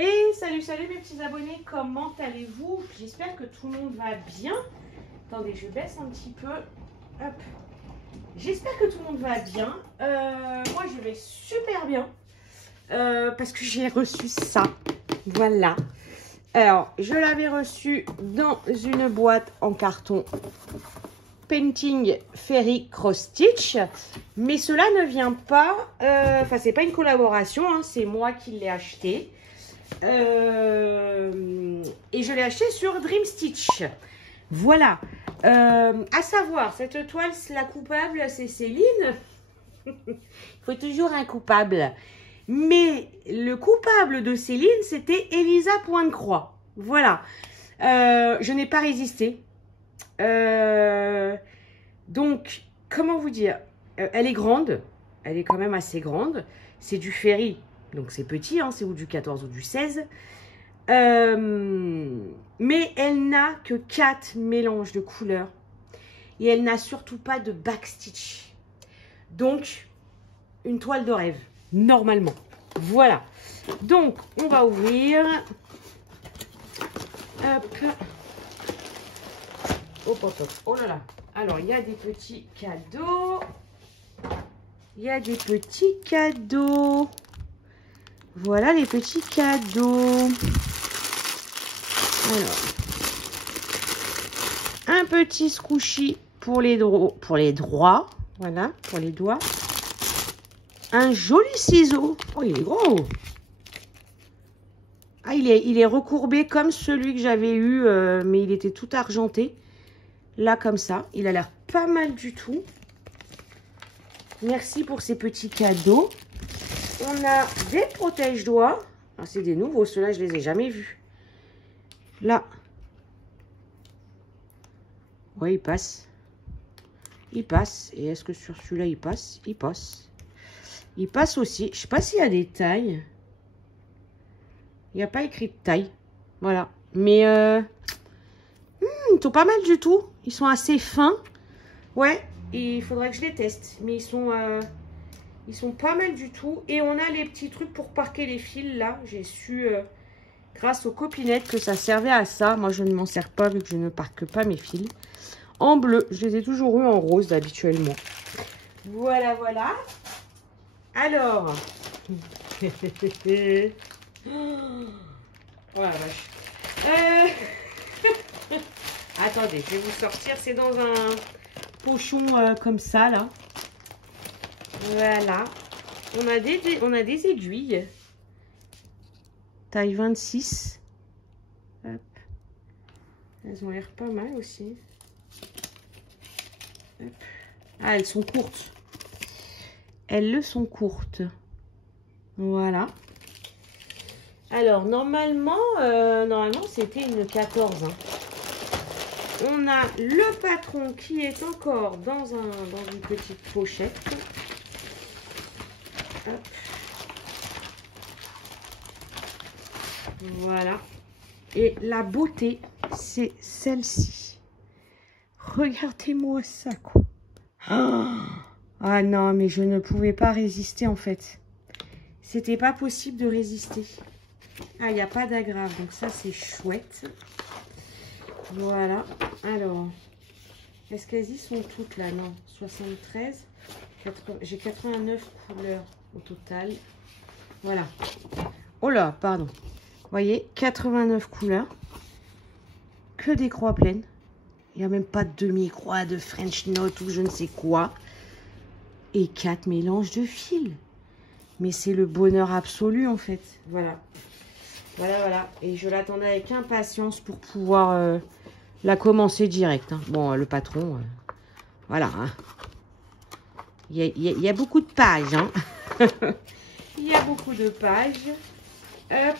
Et salut, salut mes petits abonnés, comment allez-vous? J'espère que tout le monde va bien. Attendez, je baisse un petit peu. Hop. J'espère que tout le monde va bien. Moi, je vais super bien. Parce que j'ai reçu ça. Voilà. Alors, je l'avais reçu dans une boîte en carton Painting Fairy Cross Stitch. Mais cela ne vient pas... Enfin, c'est pas une collaboration, hein, c'est moi qui l'ai acheté. Et je l'ai acheté sur Dream Stitch. Voilà. À savoir, cette toile, la coupable, c'est Céline. Il faut toujours un coupable. Mais le coupable de Céline, c'était Elisa Pointe-Croix. Voilà. Je n'ai pas résisté. Donc, comment vous dire? Elle est grande. Elle est quand même assez grande. C'est du Fairy. Donc, c'est petit. Hein, c'est ou du 14 ou du 16. Mais elle n'a que 4 mélanges de couleurs. Et elle n'a surtout pas de backstitch. Donc, une toile de rêve. Normalement. Voilà. Donc, on va ouvrir. Hop. Hop, hop, hop. Oh là là. Alors, il y a des petits cadeaux. Il y a des petits cadeaux. Voilà les petits cadeaux. Alors, un petit squishy pour les droits. Voilà, pour les doigts. Un joli ciseau. Oh, il est gros. Ah, il est recourbé comme celui que j'avais eu, mais il était tout argenté. Là, comme ça. Il a l'air pas mal du tout. Merci pour ces petits cadeaux. On a des protège-doigts. Ah, c'est des nouveaux. Ceux-là, je les ai jamais vus. Là. Ouais, il passe. Il passe. Et est-ce que sur celui-là, il passe? Il passe. Il passe aussi. Je sais pas s'il y a des tailles. Il n'y a pas écrit de taille. Voilà. Mais ils sont pas mal du tout. Ils sont assez fins. Ouais. Il faudrait que je les teste. Mais ils sont pas mal du tout. Et on a les petits trucs pour parquer les fils là. J'ai su, grâce aux copinettes, que ça servait à ça. Moi, je ne m'en sers pas vu que je ne parque pas mes fils. En bleu. Je les ai toujours eu en rose habituellement. Voilà, voilà. Alors. Oh la vache. Attendez, je vais vous sortir. C'est dans un pochon comme ça, là. Voilà. On a des aiguilles. Taille 26. Hop. Elles ont l'air pas mal aussi. Hop. Ah, elles sont courtes. Elles le sont courtes. Voilà. Alors, normalement c'était une 14. Hein. On a le patron qui est encore dans une petite pochette. Hop. Voilà. Et la beauté, c'est celle-ci. Regardez-moi ça, quoi. Ah non, mais je ne pouvais pas résister, en fait. C'était pas possible de résister. Ah, il n'y a pas d'agrave, donc ça, c'est chouette. Voilà. Alors, est-ce qu'elles y sont toutes, là? Non. 73. J'ai 89 couleurs au total. Voilà. Oh là, pardon. Vous voyez, 89 couleurs. Que des croix pleines. Il n'y a même pas de demi-croix, de French note ou je ne sais quoi. Et 4 mélanges de fils. Mais c'est le bonheur absolu, en fait. Voilà. Voilà, voilà. Et je l'attendais avec impatience pour pouvoir la commencer direct. Hein. Bon, le patron, voilà. Hein. Il y a beaucoup de pages. Hein. Il y a beaucoup de pages. Hop.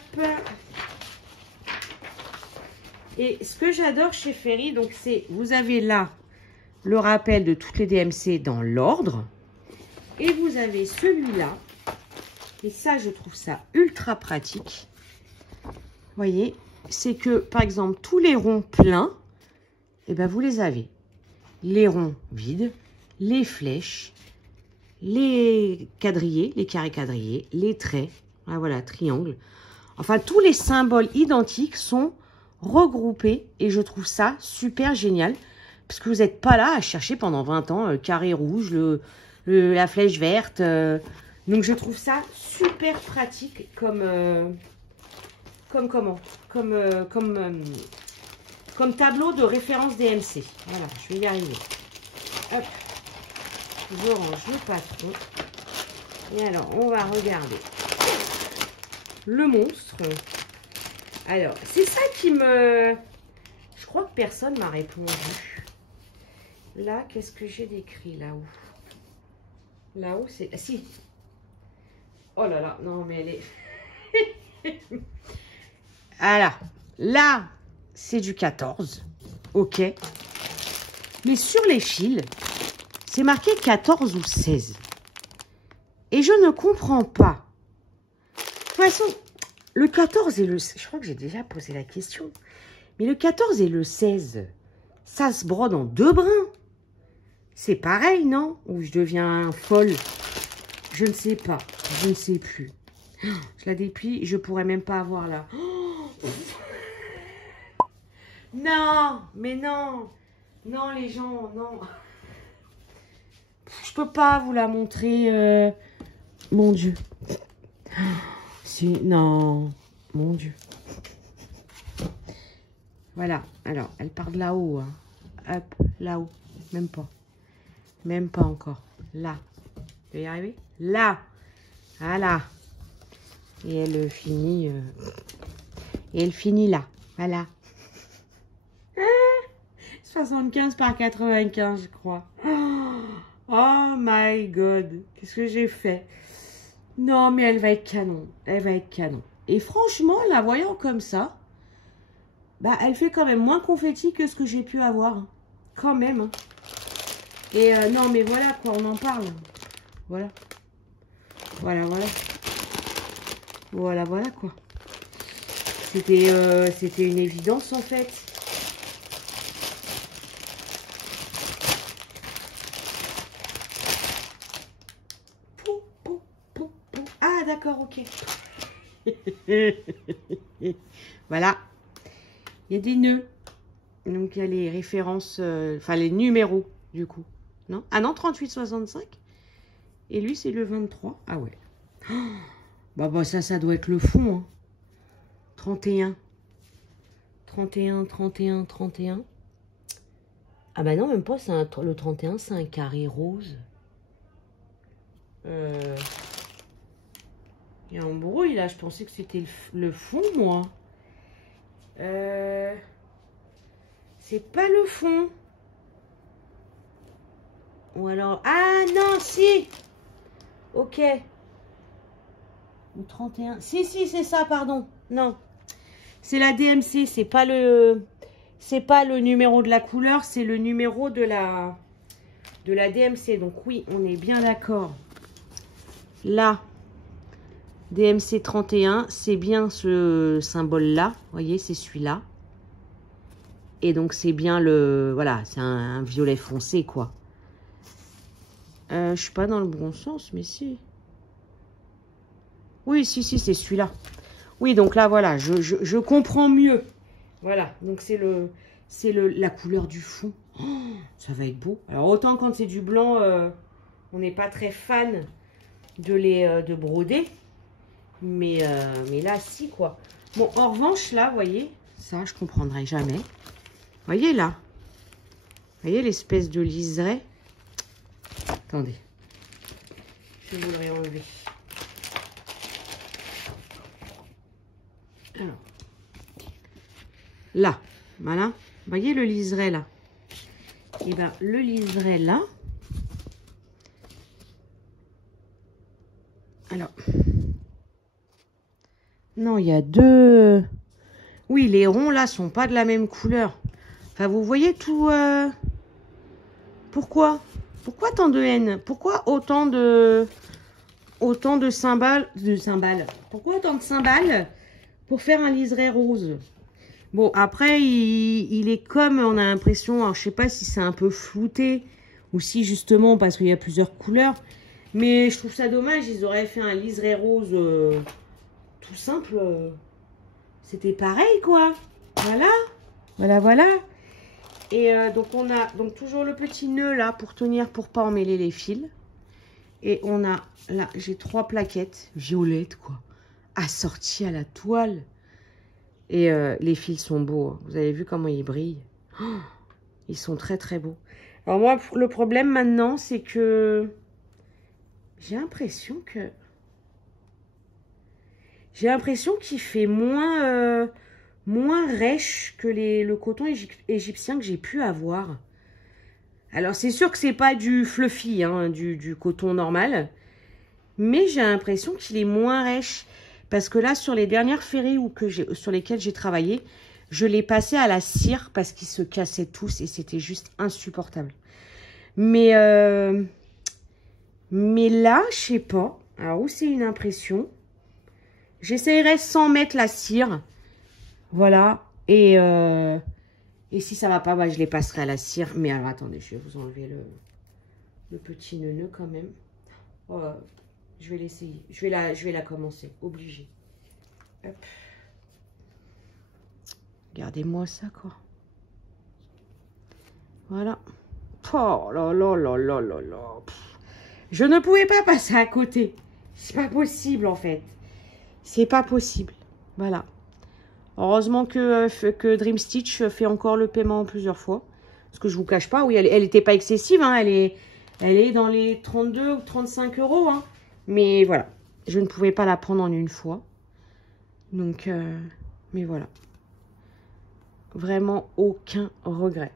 Et ce que j'adore chez Fairy, donc c'est, vous avez là le rappel de toutes les DMC dans l'ordre. Et vous avez celui-là. Et ça, je trouve ça ultra pratique. Vous voyez, c'est que, par exemple, tous les ronds pleins, eh ben, vous les avez. Les ronds vides, les flèches, les quadrillés, les carrés quadrillés, les traits. Ah, voilà, triangle. Enfin, tous les symboles identiques sont regroupés et je trouve ça super génial parce que vous n'êtes pas là à chercher pendant 20 ans le carré rouge, la flèche verte. Donc, je trouve ça super pratique comme tableau de référence DMC. Voilà, je vais y arriver. Hop, je range le patron. Et alors, on va regarder le monstre. Alors, c'est ça qui me... Je crois que personne m'a répondu. Là, qu'est-ce que j'ai décrit là-haut? Là-haut, c'est... Ah, si. Oh là là, non, mais elle est... Voilà. Là, c'est du 14. Ok. Mais sur les fils, c'est marqué 14 ou 16. Et je ne comprends pas. De toute façon, le 14 et le... Je crois que j'ai déjà posé la question. Mais le 14 et le 16, ça se brode en 2 brins. C'est pareil, non? Ou je deviens folle? Je ne sais pas. Je ne sais plus. Je la déplie, je pourrais même pas avoir là. Non, mais non. Non, les gens, non. Je peux pas vous la montrer. Mon Dieu. Si, non. Mon Dieu. Voilà. Alors, elle part de là-haut. Hein. Hop, là-haut. Même pas. Même pas encore. Là. Tu vas y arriver? Là. Voilà. Et elle finit... Et elle finit là. Voilà. 75 par 95, je crois. Oh my God. Qu'est-ce que j'ai fait? Non, mais elle va être canon. Elle va être canon. Et franchement, la voyant comme ça, bah, elle fait quand même moins confetti que ce que j'ai pu avoir. Quand même. Hein. Et non, mais voilà quoi, on en parle. Voilà. Voilà, voilà. Voilà, voilà quoi. C'était une évidence en fait. Pou, pou, pou, pou. Ah d'accord, ok. Voilà. Il y a des nœuds. Donc il y a les références, enfin les numéros du coup. Non? Ah non, 38,65. Et lui c'est le 23. Ah ouais. Oh, bah ça doit être le fond. Hein. 31. 31, 31, 31. Ah bah non, même pas, le 31, c'est un carré rose. Il y a un brouille là, je pensais que c'était le fond, moi. C'est pas le fond. Ou alors... Ah non, si. Ok. Le 31. Si, c'est ça, pardon. Non. C'est la DMC, c'est pas le numéro de la couleur, c'est le numéro de la DMC. Donc oui, on est bien d'accord. Là, DMC 31, c'est bien ce symbole-là. Vous voyez, c'est celui-là. Et donc c'est bien le... Voilà, c'est un violet foncé, quoi. Je suis pas dans le bon sens, mais si. Oui, si, c'est celui-là. Oui, donc là, voilà, je comprends mieux. Voilà, donc c'est la couleur du fond. Oh, ça va être beau. Alors, autant quand c'est du blanc, on n'est pas très fan de broder. Mais là, si, quoi. Bon, en revanche, là, vous voyez, ça, je comprendrai jamais. Vous voyez, là. Vous voyez l'espèce de liseré. Attendez. Je vais vous le réenlever. Alors, là, voilà. Vous voyez le liseré là? Et bien, le liseré là. Alors, non, il y a deux. Oui, les ronds là sont pas de la même couleur. Enfin, vous voyez tout. Pourquoi tant de haine? Pourquoi autant de cymbales? Pourquoi autant de cymbales pour faire un liseré rose? Bon, après, il est comme, on a l'impression, alors je sais pas si c'est un peu flouté, ou si justement, parce qu'il y a plusieurs couleurs, mais je trouve ça dommage, ils auraient fait un liseré rose tout simple, c'était pareil, quoi. Voilà. Voilà, voilà. Et donc, on a donc toujours le petit nœud là pour tenir, pour pas emmêler les fils. Et on a, là, j'ai 3 plaquettes violettes, quoi, assorties à la toile. Et les fils sont beaux. Hein. Vous avez vu comment ils brillent. Oh, ils sont très, très beaux. Alors moi, le problème maintenant, c'est que j'ai l'impression qu'il fait moins rêche que le coton égyptien que j'ai pu avoir. Alors, c'est sûr que c'est pas du fluffy, hein, du coton normal. Mais j'ai l'impression qu'il est moins rêche. Parce que là, sur les dernières ferries sur lesquelles j'ai travaillé, je l'ai passé à la cire parce qu'ils se cassaient tous et c'était juste insupportable. Mais là, je sais pas. Alors, où c'est une impression? J'essayerai sans mettre la cire. Voilà. Et si ça va pas, bah, je les passerai à la cire. Mais alors, attendez, je vais vous enlever le petit nœud quand même. Oh, je vais l'essayer. Je vais la commencer. Obligée. Hop. Regardez-moi ça, quoi. Voilà. Oh là là là là là là. Je ne pouvais pas passer à côté. C'est pas possible, en fait. C'est pas possible. Voilà. Heureusement que Dream Stitch fait encore le paiement plusieurs fois. Parce que je vous cache pas, oui, elle était pas excessive. Hein, elle est dans les 32 ou 35 €. Hein. Mais voilà, je ne pouvais pas la prendre en une fois. Donc, mais voilà. Vraiment aucun regret.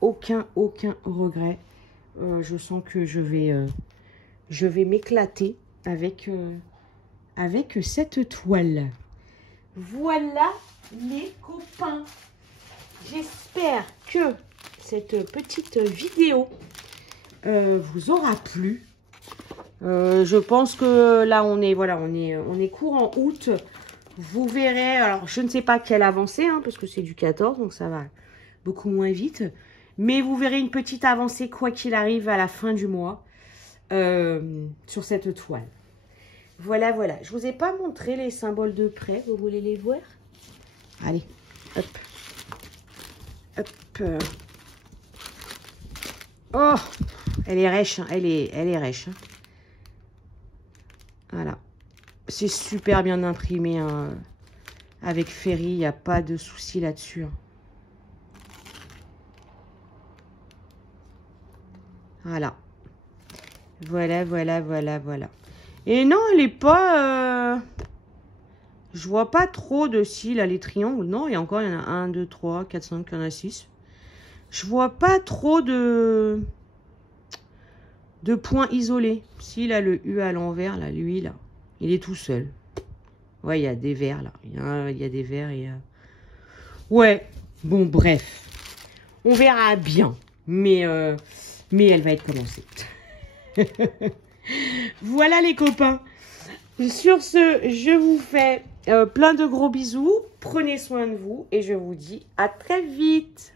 Aucun regret. Je sens que je vais m'éclater avec cette toile. Voilà les copains. J'espère que cette petite vidéo vous aura plu. Je pense que là on est courant août. Vous verrez, alors je ne sais pas quelle avancée, hein, parce que c'est du 14, donc ça va beaucoup moins vite. Mais vous verrez une petite avancée quoi qu'il arrive à la fin du mois sur cette toile. Voilà, voilà. Je vous ai pas montré les symboles de près. Vous voulez les voir? Allez, hop. Hop. Oh, elle est rêche. Hein. Elle est rêche. Hein. Voilà. C'est super bien imprimé. Hein. Avec Ferry, il n'y a pas de souci là-dessus. Hein. Voilà. Voilà, voilà, voilà, voilà. Et non, elle est pas... Je vois pas trop de si là, les triangles. Non, il y en a 1, 2, 3, 4, 5, il y en a 6. Je vois pas trop de points isolés. Si, là, le U à l'envers, là, lui, là, il est tout seul. Ouais, il y a des verts, là. Il y a des verts et... Ouais, bon, bref. On verra bien. Mais elle va être commencée. Voilà les copains. Sur ce, je vous fais plein de gros bisous. Prenez soin de vous et je vous dis à très vite.